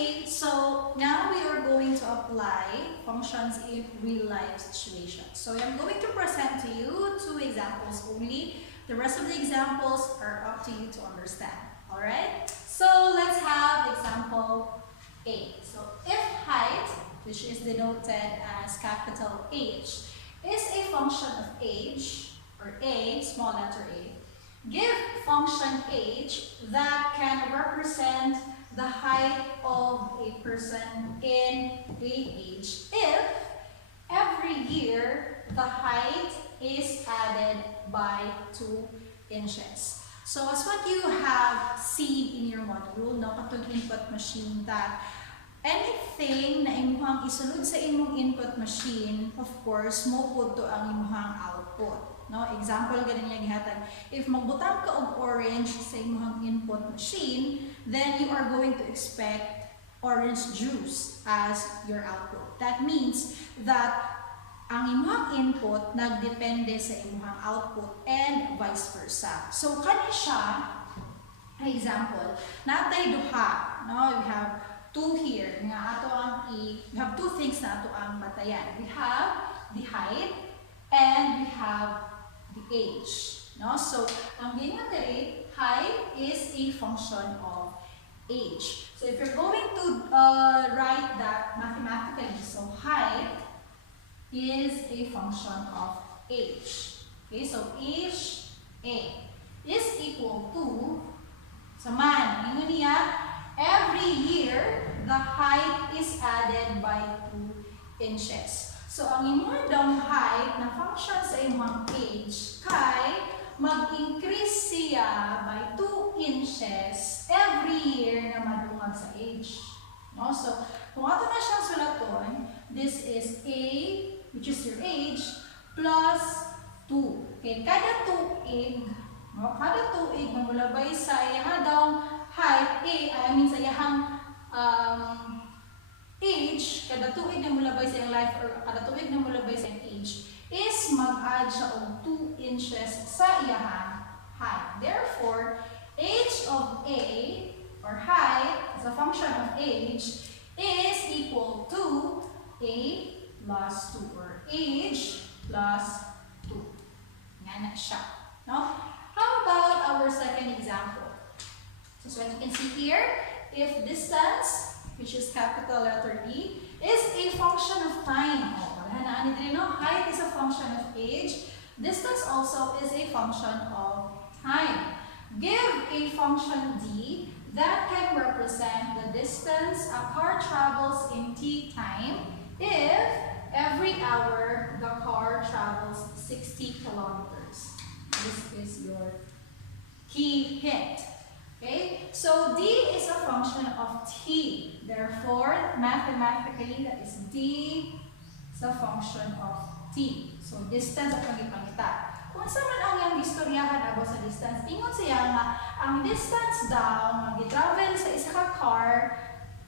Okay, so now we are going to apply functions in real-life situations. So I'm going to present to you 2 examples only. The rest of the examples are up to you to understand. Alright? So let's have example A. So if height, which is denoted as capital H, is a function of age, or A, small letter A, give function H that can represent the height of a person in a age if every year the height is added by 2 inches. So as what you have seen in your module, no, katong input machine, that anything na imuhang isulod sa imong input machine, of course, mo po to ang imuhang output. No? Example, ganun yung gihatag. If magbutang ka og orange sa imong input machine, then you are going to expect orange juice as your output. That means that ang imong input nagdepende sa imong output and vice versa. So kani siya, example, natay duha, no? We have 2 here. Nga ato ang we have 2 things na ato ang batayan. We have the height and we have the age. No? So, ang gingan diri, height is a function of age. So, if you're going to write that mathematically, so height is a function of age. Okay, so age A is equal to, saman, ingon niya, every year, the height is added by 2 inches. So, ang imong daw height na function sa imong age kay mag-increase siya by 2 inches every year na madungag sa age. No? So, kung ato na siyang sulaton, this is A, which is your age, plus 2. Okay, kada tuig, no? Kada tuig na mulabay sa iyang daw height, I mean sa iyang age, kada tuig na mulabay sa iyang life or kada tuig na mulabay sa iyang age, is mag-add siya og 2 inches sa iyang height. Therefore, age of A, or height, as a function of age, is equal to A plus 2, or age plus 2. Yan na siya. No? How about our second example? So as you can see here, if distance, which is capital letter D, is a function of time. Height is a function of age. Distance also is a function of time. Give a function D that can represent the distance a car travels in T time if every hour the car travels 60 kilometers. This is your key hint. Okay, so D is a function of T. Therefore, mathematically, that is D is a function of T. So, distance at pangipangita. Kung saan man ang yung istoryahan about sa distance, ingon siya nga, ang distance daw, mag-travel sa isa ka car,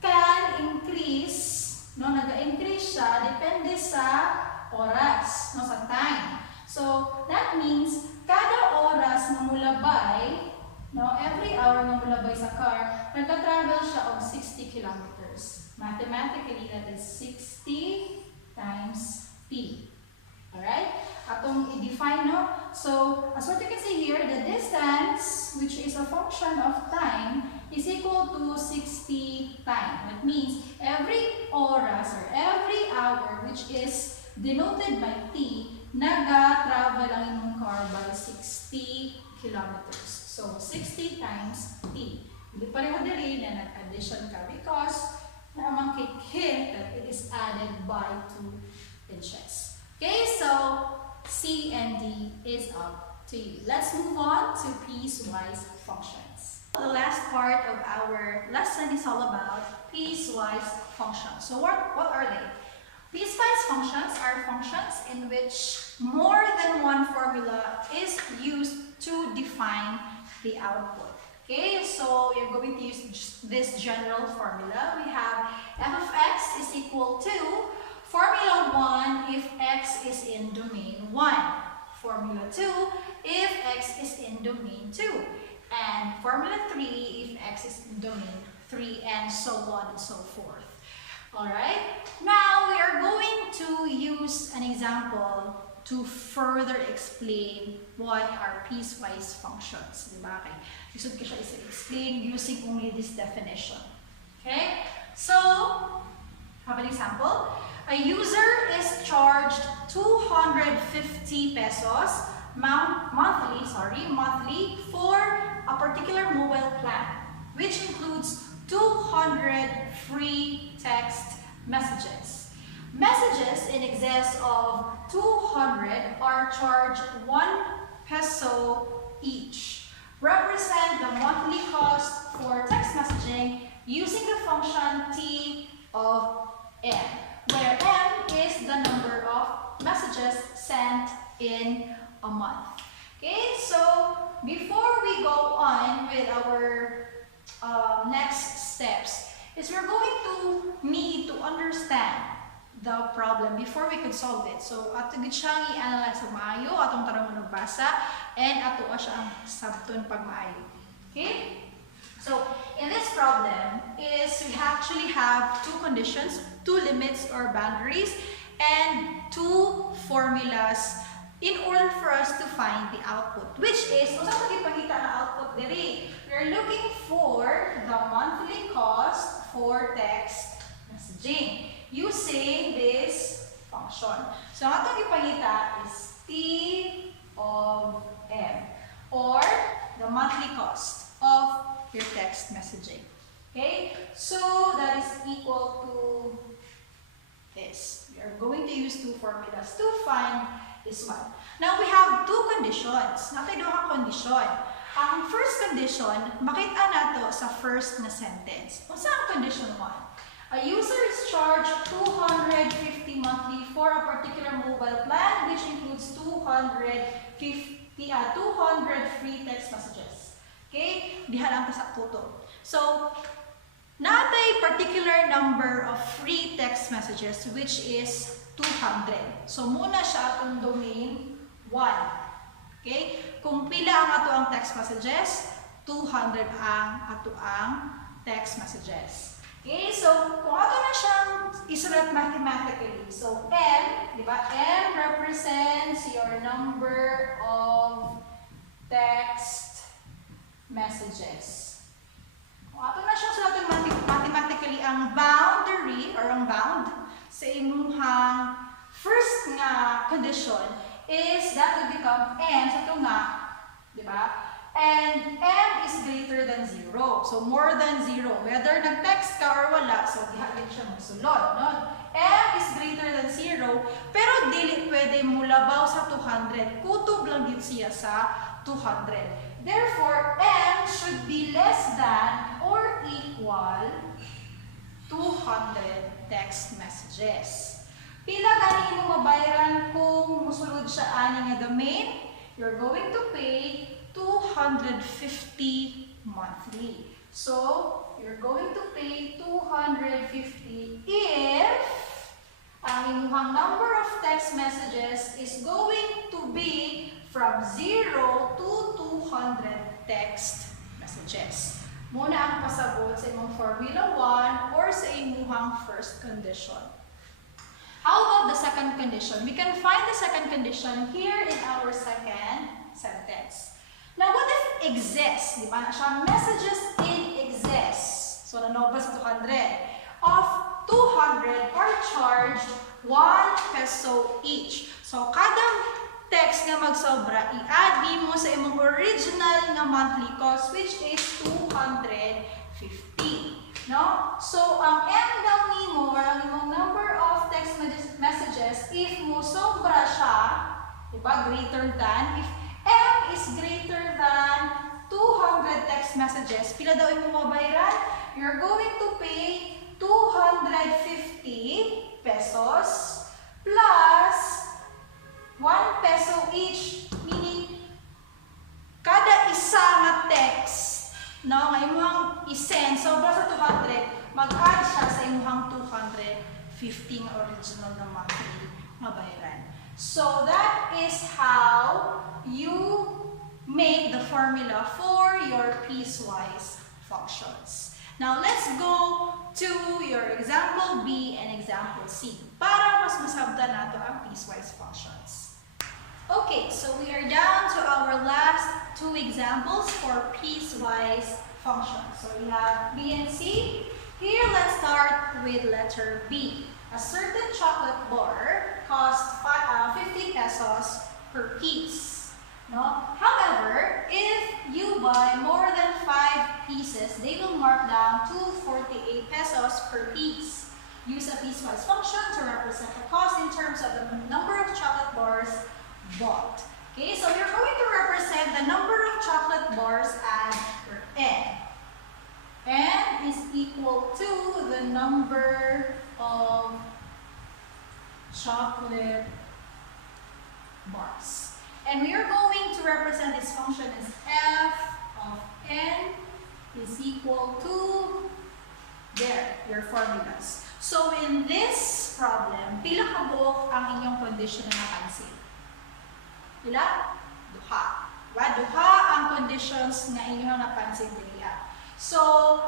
can increase, no, nag-increase siya, depende sa oras, no, sa time. So, that means, kada oras na mulabay, no, every hour na mulabay sa car, nagka-travel siya of 60 kilometers. Mathematically, that is 60 times T. Alright? Atong i-define, no? So, as what you can see here, the distance, which is a function of time, is equal to 60 times. That means, every oras or every hour, which is denoted by T, naga-travel ang inyong car by 60 kilometers. So, 60 times T. Hindi pareho diri na nag-addition ka because naman hint that it is added by 2 inches. Okay, so C and D is up to you. Let's move on to piecewise functions. The last part of our lesson is all about piecewise functions. So what are they? Piecewise functions are functions in which more than one formula is used to define the output. Okay, so you're going to use this general formula. We have f of x is equal to formula 1 if x is in domain 1. Formula 2 if x is in domain 2. And formula 3 if x is in domain 3, and so on and so forth. Alright? Now, we are going to use an example to further explain what are piecewise functions. Diba? Okay. Gusto ko siya explain using only this definition. Okay? So, have an example. A user is charged 250 pesos monthly for a particular mobile plan, which includes 200 free text messages. Messages in excess of 200 are charged 1 peso each. Represent the monthly cost for text messaging using the function T of M, where M is the number of messages sent in a month. Okay, so before we go on with our next steps, is we're going to need to understand the problem before we could solve it. So, ato gid siyang i-analyze sa maayo, atong tarong magbasa, and ato siya ang sabton pag maayo. Okay? So, in this problem is we actually have two conditions, two limits or boundaries, and two formulas in order for us to find the output, which is, kung saan magipakita na output diri? We're looking for the monthly cost for text messaging using this function. So, ang atong ipakita is T of M, or the monthly cost of your text messaging. Okay? So, that is equal to this. We are going to use two formulas to find this one. Now, we have two conditions. Natay duha ka condition. Ang first condition, makita nato sa first na sentence. Unsa ang condition 1? A user is charged 250 monthly for a particular mobile plan, which includes 200 free text messages. Okay? Diha lang ta sa tuto. So, natay particular number of free text messages, which is 200. So, muna siya atong domain 1. Okay? Kung pila ang ato ang text messages, 200 ang ato ang text messages. Okay? So, kung ato na siyang isulat mathematically, so M, di ba? M represents your number of text messages. Kung ato na siyang sulatin mathematically, ang boundary or ang bound sa imuhang first nga condition is that will become M sa ito nga, di ba? And M is greater than 0. So, more than 0. Whether nag-text ka or wala, so diha din siya magsulod. No? M is greater than 0, pero dili pwede mo labaw sa 200. Kutob lang din siya sa 200. Therefore, M should be less than or equal 200 text messages. Pila gani mo mabayaran kung musulod siya ani nga domain? You're going to pay 250 monthly. So, you're going to pay 250 if ang imuhang number of text messages is going to be from 0 to 200 text messages. Muna ang pasabot sa imong Formula 1 or sa imuhang first condition. How about the second condition? We can find the second condition here in our second sentence. Now, what if exists? Di ba? Siya, messages in exists. So, nanobal sa 200. Of 200 are charged 1 peso each. So, kada text nga magsobra, i-add mo sa imong original nga monthly cost, which is 250. No? So, ang M daw nimo, or ang imong number of text messages, if mo sobra siya, diba, greater than, if M is greater than 200 text messages, pila daw imong mabayaran? You're going to pay 250 pesos plus 1 peso each, meaning kada isa nga text, no, nga imong i-send, sobra sa 200, mag-add siya sa imong 250 nga original na monthly mabayaran. So that is how you make the formula for your piecewise functions. Now, let's go to your example B and example C para mas masabtan nato ang piecewise functions. Okay, so we are down to our last two examples for piecewise functions. So we have B and C. Here, let's start with letter B. A certain chocolate bar costs 50 pesos per piece. No? However, if you buy more than 5 pieces, they will mark down to 48 pesos per piece. Use a piecewise function to represent the cost in terms of the number of chocolate bars bought. Okay, so you're going to represent the number of chocolate bars as N. N is equal to the number of chocolate bars. And we are going to represent this function as f of n is equal to, there, your formulas. So in this problem, pila ka buok ang inyong condition na napansin? Pila? Duha. Diba? Duha ang conditions na inyong napansin diriya. So,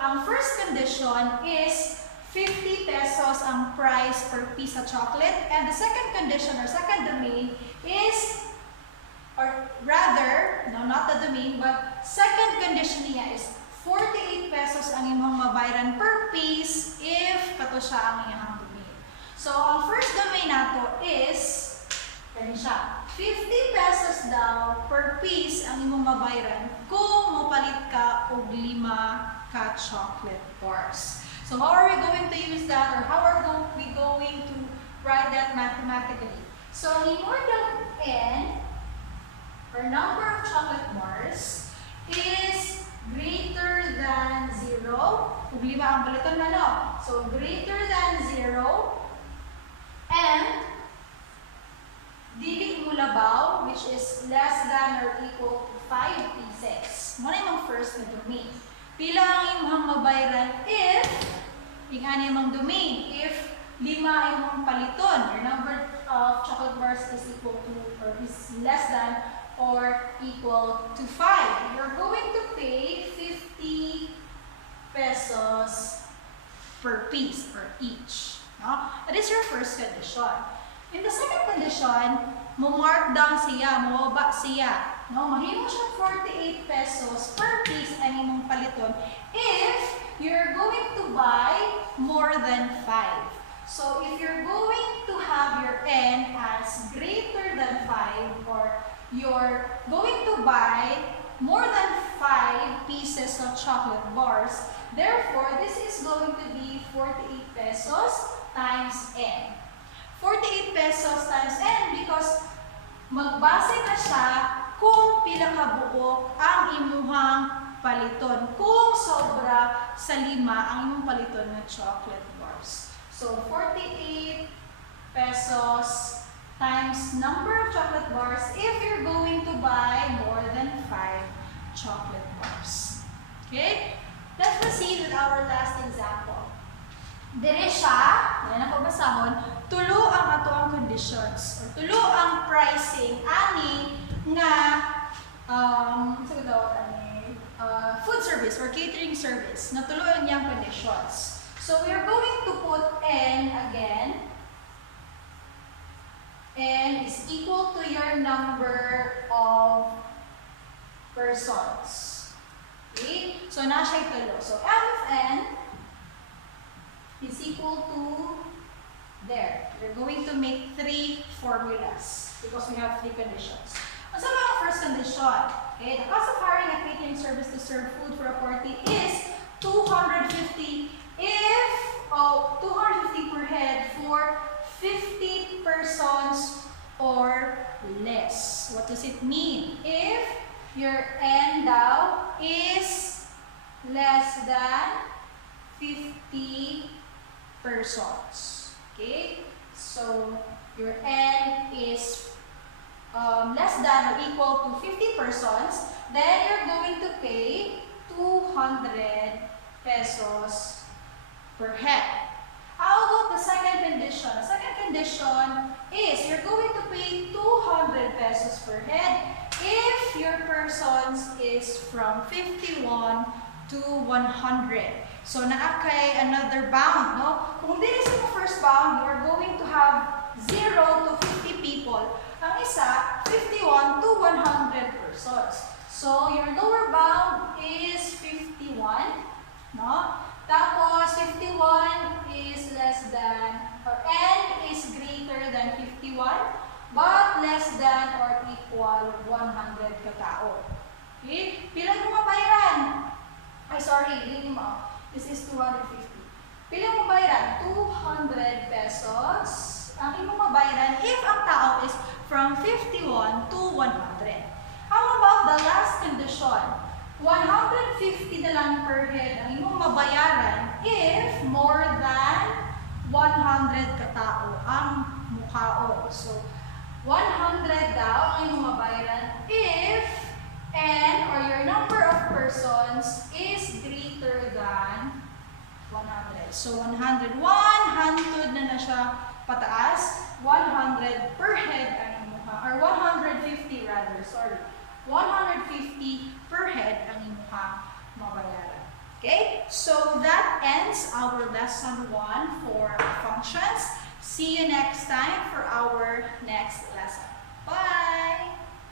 ang first condition is 50 pesos ang price per piece of chocolate. And the second condition or second domain is, or rather, no, not the domain, but second condition niya is 48 pesos ang imong mabayaran per piece if kato siya ang iyang domain. So, ang first domain nato is, ganun siya, 50 pesos daw per piece ang imong mabayaran kung mapalit ka og 5 ka chocolate bars. So how are we going to use that, or how are we going to write that mathematically? So immortal n, or number of chocolate bars, is greater than 0. Ug 5 ang baliton na, no? So greater than 0 and dili mo labaw, which is less than or equal to 5 pieces. Muna yung first na domain. Pila ang imong mabayaran if, ingani imong domain, if 5 imong paliton, or number of chocolate bars is equal to, or is less than or equal to 5. You're going to pay 50 pesos per piece, per each. No? That is your first condition. In the second condition, mo-mark down siya, mo-baba siya. No? Mahimo siya 48 pesos per piece ang imong paliton if you're going to buy more than 5. So, if you're going to have your N as greater than 5, or you're going to buy more than 5 pieces of chocolate bars, therefore, this is going to be 48 pesos times N. 48 pesos times N because magbase na siya kung pila ka buok ang imuhang paliton. Kung sobra sa 5 ang imong paliton ng chocolate bars. So, 48 pesos times number of chocolate bars if you're going to buy more than 5 chocolate bars. Okay? Let's proceed with our last example. Dire siya, yan ang pagbasahon, tulo ang ato ang conditions, or tulo ang pricing, ani nga, food service or catering service, na tulo ang niyang conditions. So, we are going to put N again. N is equal to your number of persons. Okay? So, na siya tulo. So, F of N is equal to, there. We're going to make 3 formulas because we have 3 conditions. What's our first condition? Okay, the cost of hiring a catering service to serve food for a party is 250 if, 250 per head for 50 persons or less. What does it mean? If your N daw is less than 50 persons. Okay? So, your N is less than or equal to 50 persons, then you're going to pay 200 pesos per head. How about the second condition? The second condition is you're going to pay 200 pesos per head if your persons is from 51 to 100. So, naa kay another bound, no? Kung dili sa first bound, you are going to have 0 to 50 people. Ang isa, 51 to 100 persons. So, your lower bound is 51, no? Tapos, 51 is less than, or n is greater than 51, but less than or equal 100 katao. Okay? Pila mo mabayaran? Ay, sorry, hindi mo. This is 250. Pila mo bayaran? 200 pesos. Ang imong mabayaran if ang tao is from 51 to 100. How about the last condition? 150 na lang per head ang imong mabayaran if more than 100 katao ang mukhaon. So, 100 daw ang imong mabayaran if n or your number of persons is greater than 100. So, 100 na siya pataas. 100 per head ang imuha, or 150 rather, sorry. 150 per head ang imuha mabayaran. Okay? So, that ends our lesson 1 for functions. See you next time for our next lesson. Bye!